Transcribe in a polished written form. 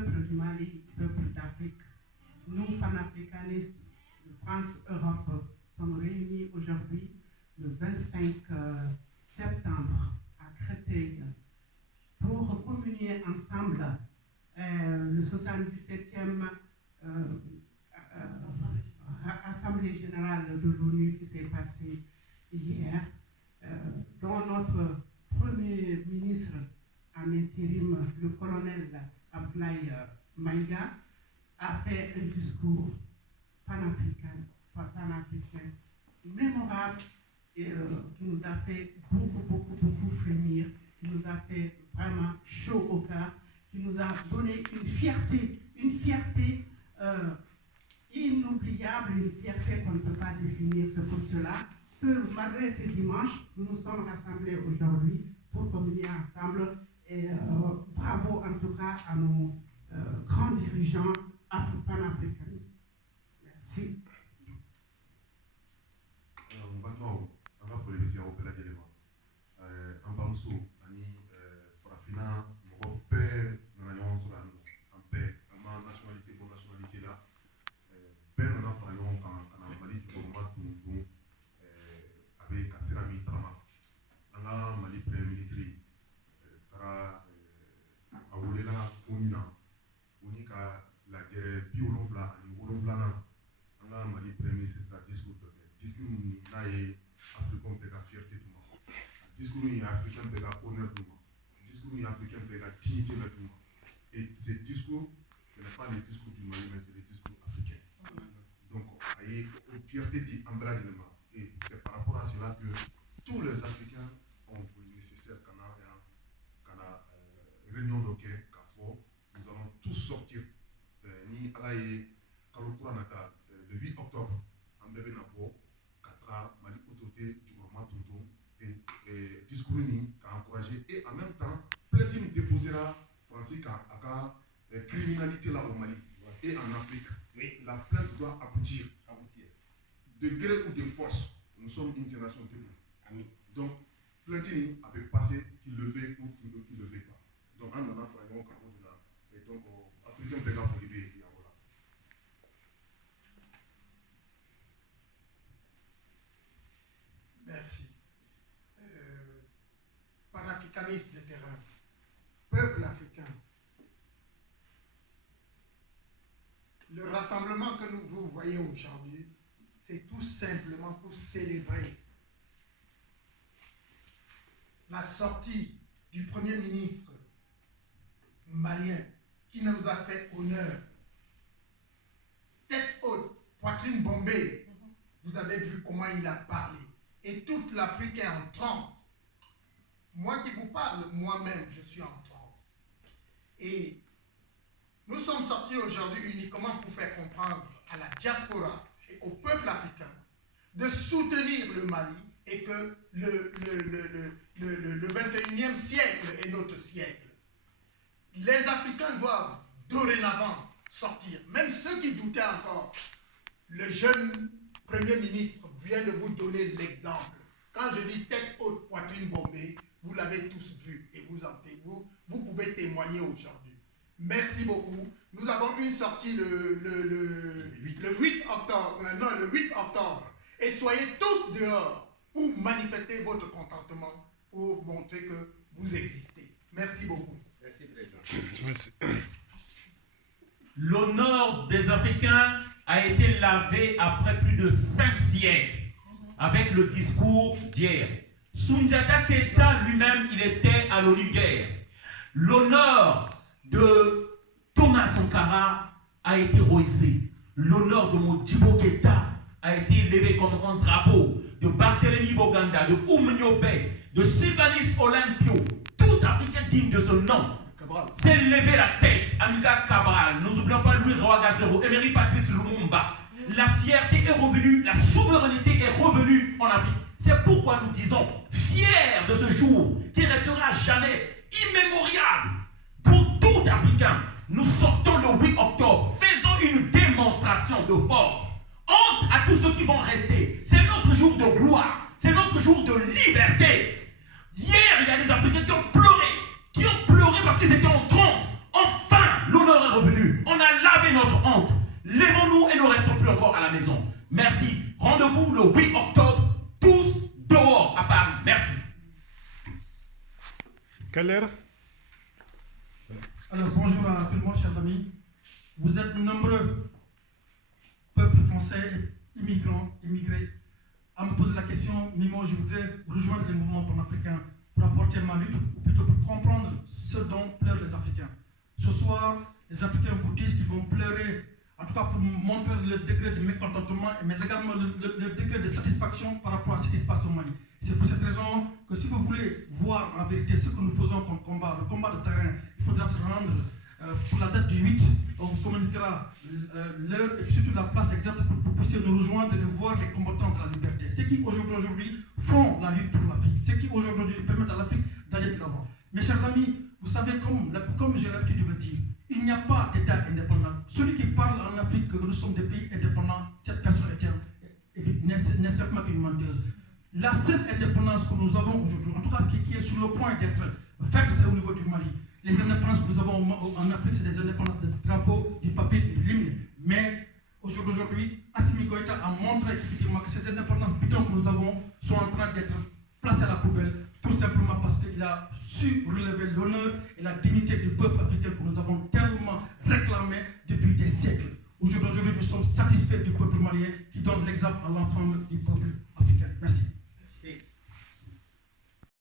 peuple du Mali, peuple d'Afrique, nous, panafricanistes de France-Europe, sommes réunis aujourd'hui le 25 septembre à Créteil pour communier ensemble le 77e Assemblée générale de l'ONU qui s'est passée hier, dont notre Premier ministre en intérim, le colonel Abdoulaye Maïga, a fait un discours panafricain, mémorable et qui nous a fait beaucoup frémir, qui nous a fait vraiment chaud au cœur, qui nous a donné une fierté inoubliable, une fierté qu'on ne peut pas définir. C'est pour cela que malgré ces dimanches, nous nous sommes rassemblés aujourd'hui pour communier ensemble et bravo en tout cas à nos grands dirigeants panafricanistes. Merci. Et ce discours, ce n'est pas le discours du Mali, mais c'est le discours africain. Donc, il y a une fierté d'embrasement. Et c'est par rapport à cela que tous les Africains ont voulu nécessaire qu'à la réunion de CAFO, nous allons tous sortir. Ni alaye Kalokuranata le 8 octobre, en bébé Napo, Katra, Mali autorité du gouvernement Tonton, et discours qui a encouragé, et en même temps, plainte déposera Francis à la criminalité là au Mali et en Afrique. Oui. La plainte doit aboutir. De gré ou de force, nous sommes une génération debout. Amen. Donc, Plantini avait passé qu'il le fait ou qu'il ne le fait pas. Donc, en allant faire un carreau de là. Et donc, Africain Péga Folibé et voilà. Merci. Panafricaniste de terrain, peuple africain. Le rassemblement que vous voyez aujourd'hui, c'est tout simplement pour célébrer la sortie du Premier ministre malien qui nous a fait honneur. Tête haute, poitrine bombée, vous avez vu comment il a parlé. Et toute l'Afrique est en transe. Moi qui vous parle, moi-même, je suis en transe. Et nous sommes sortis aujourd'hui uniquement pour faire comprendre à la diaspora et au peuple africain de soutenir le Mali et que le 21e siècle est notre siècle. Les Africains doivent dorénavant sortir. Même ceux qui doutaient encore, le jeune Premier ministre vient de vous donner l'exemple. Quand je dis tête haute, poitrine bombée, vous l'avez tous vu et vous pouvez témoigner aujourd'hui. Merci beaucoup. Nous avons une sortie le 8 octobre. Et soyez tous dehors pour manifester votre contentement, pour montrer que vous existez. Merci beaucoup. Merci, Président. Merci. L'honneur des Africains a été lavé après plus de 5 siècles avec le discours d'hier. Soundiata Keita lui-même, il était à l'ONU guerre. L'honneur de Thomas Sankara a été roisé. L'honneur de Modibo Keita a été élevé comme un drapeau. De Barthélemy Boganda, de Oumniobe, de Sylvanus Olympio, tout Africain digne de ce nom s'est levé la tête. Amiga Cabral, nous n'oublions pas Louis Rouagasero, Emery Patrice Lumumba. La fierté est revenue, la souveraineté est revenue en Afrique. C'est pourquoi nous disons, fiers de ce jour qui restera jamais immémorial pour tout Africain. Nous sortons le 8 octobre, faisons une démonstration de force. Honte à tous ceux qui vont rester. C'est notre jour de gloire, c'est notre jour de liberté. Hier, il y a des Africains qui ont pleuré parce qu'ils étaient en transe. Enfin, l'honneur est à la maison. Merci. Rendez-vous le 8 octobre, tous dehors à Paris. Merci. Quelle heure? Alors bonjour à tout le monde, chers amis. Vous êtes nombreux, peuple français, immigrés, à me poser la question, Mimo, je voudrais rejoindre les mouvements panafricains pour apporter ma lutte, ou plutôt pour comprendre ce dont pleurent les Africains. Ce soir, les Africains vous disent qu'ils vont pleurer, en tout cas pour montrer le degré de mécontentement, mais également le degré de satisfaction par rapport à ce qui se passe au Mali. C'est pour cette raison que si vous voulez voir en vérité ce que nous faisons comme combat, le combat de terrain, il faudra se rendre pour la date du 8, on vous communiquera l'heure et surtout la place exacte pour que vous puissiez nous rejoindre et voir les combattants de la liberté. Ceux qui aujourd'hui font la lutte pour l'Afrique, ceux qui aujourd'hui permettent à l'Afrique d'aller de l'avant. Mes chers amis, vous savez, comme j'ai l'habitude de le dire, il n'y a pas d'État indépendant. Celui qui parle en Afrique que nous sommes des pays indépendants, cette personne n'est simplement qu'une menteuse. La seule indépendance que nous avons aujourd'hui, en tout cas qui est sur le point d'être faite, c'est au niveau du Mali. Les indépendances que nous avons en Afrique, c'est des indépendances de drapeau, du papier et de l'hymne. Mais aujourd'hui, Assimi Goïta a montré effectivement que ces indépendances bidons que nous avons sont en train d'être placées à la poubelle, tout simplement parce qu'il a su relever l'honneur et la dignité du peuple africain que nous avons tellement réclamé depuis des siècles. Aujourd'hui, nous sommes satisfaits du peuple malien qui donne l'exemple à l'ensemble du peuple africain. Merci.